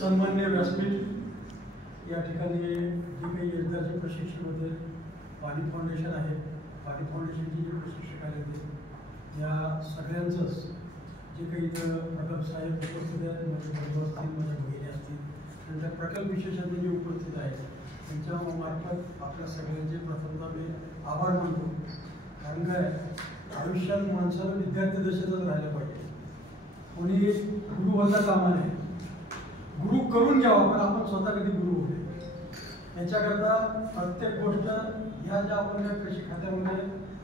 सन्मान्य व्यासपीठ या ठिकाणी जे काही योजनाचे प्रशिक्षक होते, पाणी फाउंडेशन आहे, पाणी फाउंडेशनचे जे प्रशिक्षक आले होते या सगळ्यांचंच जे काही इथं प्रकल्प साहेब उपस्थित आहेत, माझे बंधू असतील, माझ्या भगिनी असतील, नंतर प्रकल्प विशेषज्ञ जे उपस्थित आहेत त्यांच्या मार्फत आपल्या सगळ्यांचे प्रथमतः मी आभार मानतो. कारण काय आयुष्यात माणसाला विद्यार्थी दशेतच राहिलं पाहिजे. कोणी गुरु होता कामा नये, गुरु करून घ्यावा, पण आपण स्वतः कधी गुरु होते याच्याकरता प्रत्येक गोष्ट ह्या ज्या आपण या कृषी खात्यामध्ये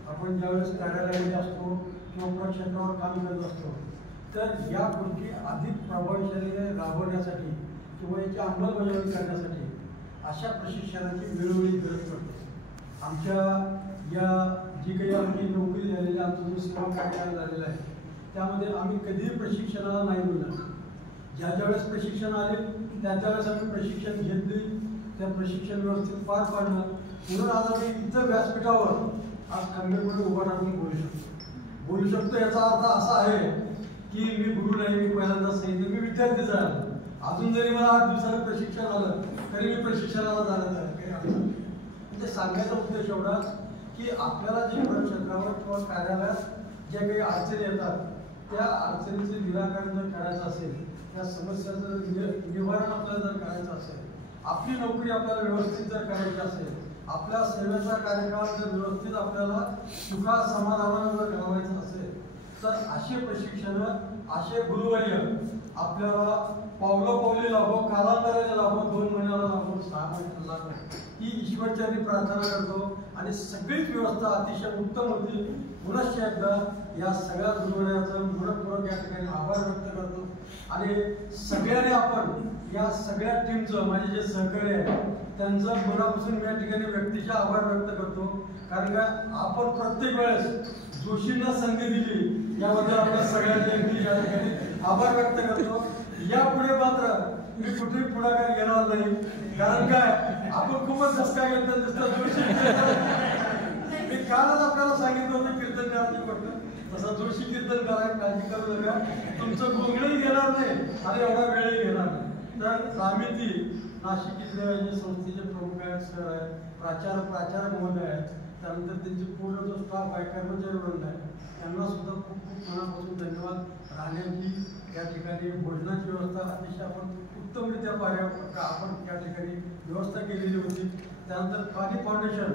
आपण ज्यावेळेस कार्यालयामध्ये असतो किंवा प्रक्षेत्रावर काम करत असतो तर या गोष्टी अधिक प्रभावशालीने राबवण्यासाठी किंवा याची अंमलबजावणी करण्यासाठी अशा प्रशिक्षणाची वेळोवेळी गरज पडते. आमच्या या जी काही आमची नोकरी झालेली आमचा जो सेवा कार्यालय झालेला आहे त्यामध्ये आम्ही कधीही प्रशिक्षणाला नाही बोलणार. ज्या ज्यावेळेस प्रशिक्षण आले त्यावेळेस आम्ही प्रशिक्षण घेतली, त्या प्रशिक्षण व्यवस्थित पार पाडणं, म्हणून आज आम्ही इथं व्यासपीठावर आज खंबीरपणे उभा राहून बोलू शकतो. याचा अर्थ असा आहे की मी गुरु नाही, मी पहिल्यांदा सांगितलं मी विद्यार्थीच आहे. अजून जरी मला 8 दिवसाचं प्रशिक्षण आलं तरी मी प्रशिक्षणाला जाण्यात आहे काही अडचण नाही. म्हणजे सांगायचा उद्देश एवढाच की आपल्याला जे प्रक्षेत्रावर किंवा कार्यालयात ज्या काही अडचणी येतात त्या अडचणीचे निराकरण जर करायचं असेल, त्या समस्याचं निवारण आपल्याला जर करायचं असेल, आपली नोकरी आपल्याला व्यवस्थित जर करायची असेल, आपल्या सेवेचा कार्यकाळ जर व्यवस्थित आपल्याला सुखा समाधानानं जर घडवायचं असेल तर असे प्रशिक्षण, असे गुरुवर्य आपल्याला पावलोपावली लाभो, कालांतराने लाभो, 2 महिन्याला लाभो, 6 महिन्याला लाभो ही ईश्वरचरणी प्रार्थना करतो. आणि सगळीच व्यवस्था अतिशय उत्तम होती. पुनश्च एकदा या सगळ्या गुरुवर्याचं मनपूर्वक या ठिकाणी आभार व्यक्त करतो. आणि सगळ्यांनी आपण या सगळ्या टीमचं, माझे जे सहकारी आहे त्यांचं मनापासून मी या ठिकाणी व्यक्तीचे आभार व्यक्त करतो. कारण का आपण प्रत्येक वेळेस जोशींना संधी दिली याबद्दल आपल्या सगळ्यांचे या ठिकाणी आभार व्यक्त करतो. यापुढे मात्र मी कुठेही पुढाकार घेणार नाही. कारण काय आपण खूपच धसका घेतला दिसतं जोशी. मी कालच आपल्याला सांगितलं होतं कीर्तन करायची गोष्ट, तसा जोशी कीर्तन करायला काळजी करू नका. तुमचं गोंगडही घेणार नाही आणि एवढा वेळही घेणार नाही. तर रामिती नाशिक इथल्या संस्थेचे प्रमुख आहेत, सर आहेत, प्राचार्य महोदय आहेत, त्यानंतर त्यांचे पूर्ण जो स्टाफ आहे, कर्मचारी वृंद आहे, त्यांना सुद्धा खूप खूप मनापासून धन्यवाद. राहण्याची या ठिकाणी भोजनाची व्यवस्था अतिशय आपण उत्तमरित्या आपण या ठिकाणी व्यवस्था केलेली होती. त्यानंतर पाणी फाउंडेशन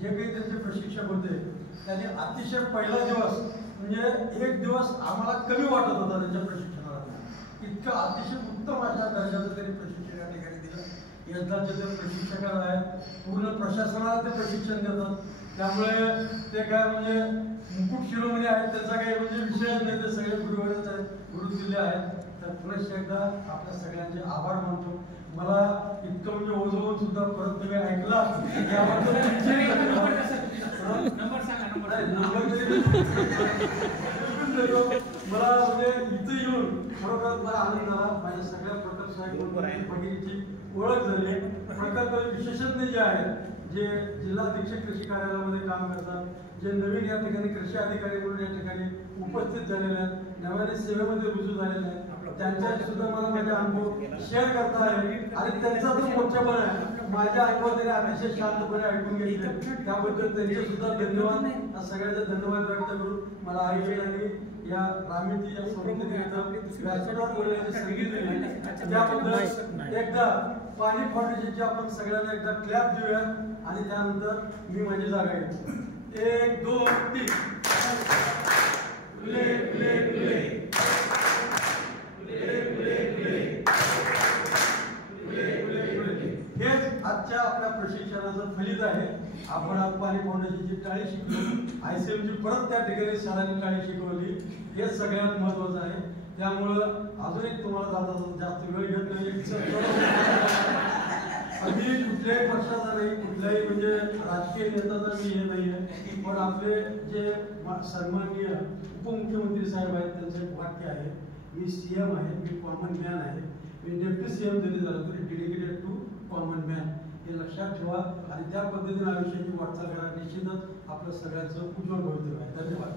जे काही त्यांचे प्रशिक्षक होते त्यांनी अतिशय पहिला दिवस म्हणजे 1 दिवस आम्हाला कमी वाटत होता त्यांच्या प्रशिक्षणाला. इतकं अतिशय उत्तम अशा दर्जाचं त्यांनी प्रशिक्षण या ठिकाणी दिलं. यंदाचे जे प्रशिक्षक आहेत पूर्ण प्रशासनाला ते प्रशिक्षण देतात, त्यामुळे ते काय म्हणजे मुकुट शिरोमणी आहेत त्याचा काही म्हणजे विषयच नाही, ते सगळे गुरुवरच आहेत, गुरुदिल्ले आहेत. तर पुनश्च एकदा आपल्या सगळ्यांचे आभार मानतो. मला इतकं म्हणजे ओझवून सुद्धा परत तुम्ही ऐकला याबद्दल मला म्हणजे इथं येऊन खरोखर मला आनंद झाला. माझ्या सगळ्या प्रकल्प साहेब भगिनीची ओळख झाली. प्रकल्प विशेषज्ञ जे आहेत, जे जिल्हा अधीक्षक कृषी कार्यालयामध्ये काम करतात, जे नवीन या ठिकाणी कृषी अधिकारी म्हणून या ठिकाणी उपस्थित झालेले आहेत, नव्याने सेवेमध्ये रुजू झालेले आहेत, त्यांच्याशी सुद्धा मला माझे अनुभव शेअर करता आले. आणि त्यांचा जो मोठेपणा आहे माझ्या अनुभवाने अतिशय शांतपणे ऐकून घेतले, त्याबद्दल त्यांचे सुद्धा धन्यवाद. सगळ्यांचे धन्यवाद व्यक्त करून मला आयोजन आणि या रामिती या संस्थेने संधी दिली त्याबद्दल एकदा पाणी फाउंडेशनची आपण सगळ्यांना एकदा क्लॅप देऊया आणि त्यानंतर मी माझी जागा घेतो. 1 2 3 प्ले प्ले प्ले हेच आजच्या आपल्या प्रशिक्षणाचं फलित आहे. आपण आज पाणी फाउंडेशनची टाळी शिकलो, ICMची परत त्या ठिकाणी सरांनी टाळी शिकवली, हेच सगळ्यात महत्वाचं आहे. त्यामुळं अजून एक तुम्हाला जाता जास्त वेळ घेत नाही. आम्ही कुठल्याही पक्षाचा नाही, कुठल्याही म्हणजे राजकीय नेत्याचा मी हे नाही आहे, पण आपले जे सन्माननीय उपमुख्यमंत्री साहेब आहेत त्यांचं एक वाक्य आहे, मी CM आहे, मी कॉमन मॅन आहे, मी डेप्युटी CM जरी झालं तरी डेडिकेटेड टू कॉमन मॅन, हे लक्षात ठेवा. आणि त्या पद्धतीने आयुष्याची वाटचाल करा, निश्चितच आपलं सगळ्यांचं उज्ज्वल भवितव्य आहे. धन्यवाद.